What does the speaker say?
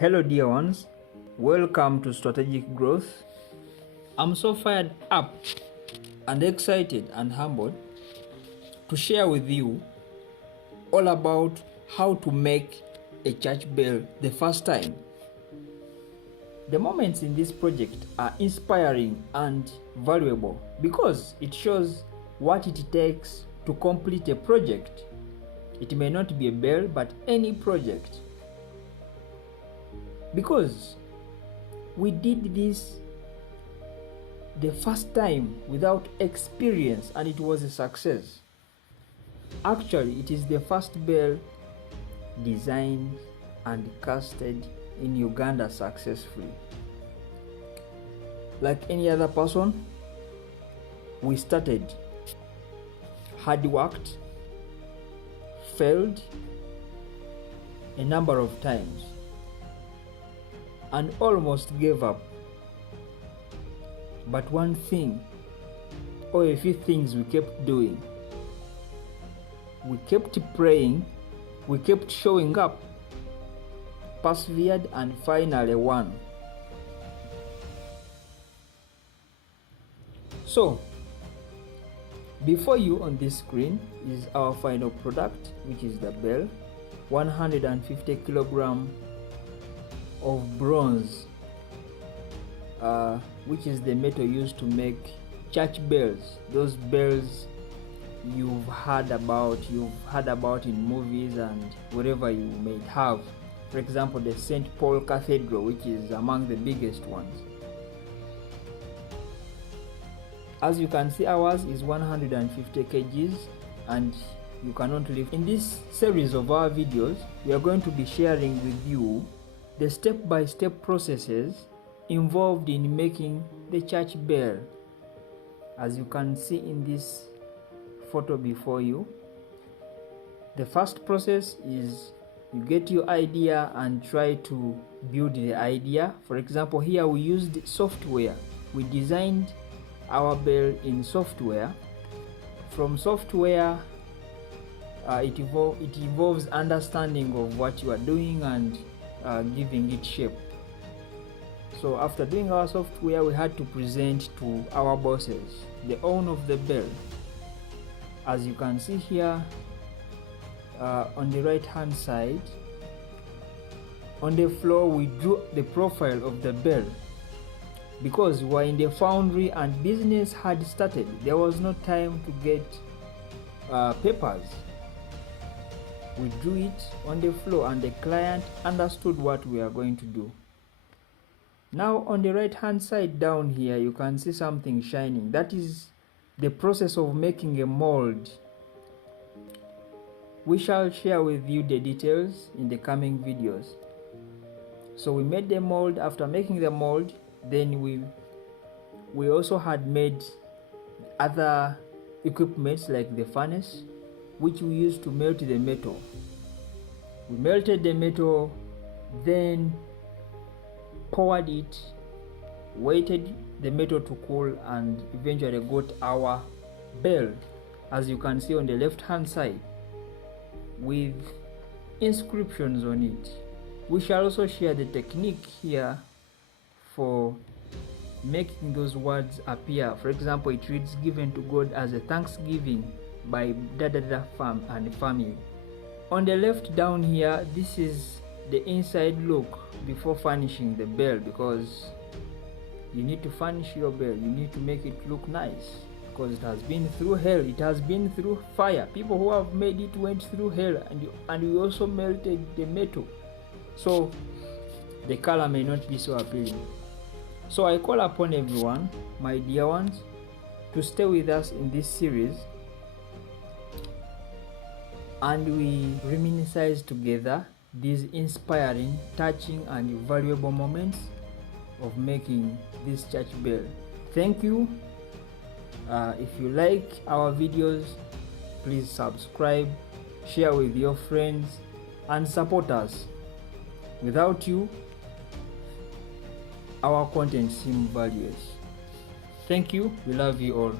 Hello dear ones, welcome to Strategic Growth. I'm so fired up and excited and humbled to share with you all about how to make a church bell the first time. The moments in this project are inspiring and valuable because it shows what it takes to complete a project. It may not be a bell, but any project. Because we did this the first time without experience and it was a success. Actually, it is the first bell designed and casted in Uganda successfully. Like any other person, we started, hard worked, failed a number of times, and almost gave up. But one thing, or a few things we kept doing. We kept praying, we kept showing up, persevered, and finally won. So, before you on this screen is our final product, which is the bell, 150 kilogram of bronze, which is the metal used to make church bells. Those bells you've heard about in movies and wherever you may have. For example, the St. Paul Cathedral, which is among the biggest ones. As you can see, ours is 150 kgs and you cannot lift. In this series of our videos, we are going to be sharing with you the step-by-step processes involved in making the church bell. As you can see in this photo before you, the first process is you get your idea and try to build the idea. For example, here we used software. We designed our bell in software. From software, it involves understanding of what you are doing and giving it shape. So after doing our software, we had to present to our bosses, the owner of the bell. As you can see here, on the right hand side, on the floor, we drew the profile of the bell. Because we were in the foundry and business had started, there was no time to get papers. We drew it on the floor and the client understood what we are going to do. Now on the right hand side down here, you can see something shining. That is the process of making a mold. We shall share with you the details in the coming videos. So we made the mold. After making the mold, then we also had made other equipments like the furnace, which we used to melt the metal. We melted the metal, then poured it, waited the metal to cool, and eventually got our bell, as you can see on the left hand side, with inscriptions on it. We shall also share the technique here for making those words appear. For example, it reads, "Given to God as a thanksgiving by da farm and family." On the left down here, this is the inside look before furnishing the bell, because you need to furnish your bell, you need to make it look nice, because it has been through hell, it has been through fire. People who have made it went through hell, and we also melted the metal, so the color may not be so appealing. So I call upon everyone, my dear ones, to stay with us in this series, and we reminisce together these inspiring, touching, and valuable moments of making this church bell. Thank you. If you like our videos, please subscribe, share with your friends, and support us. Without you, our content seems valueless. Thank you. We love you all.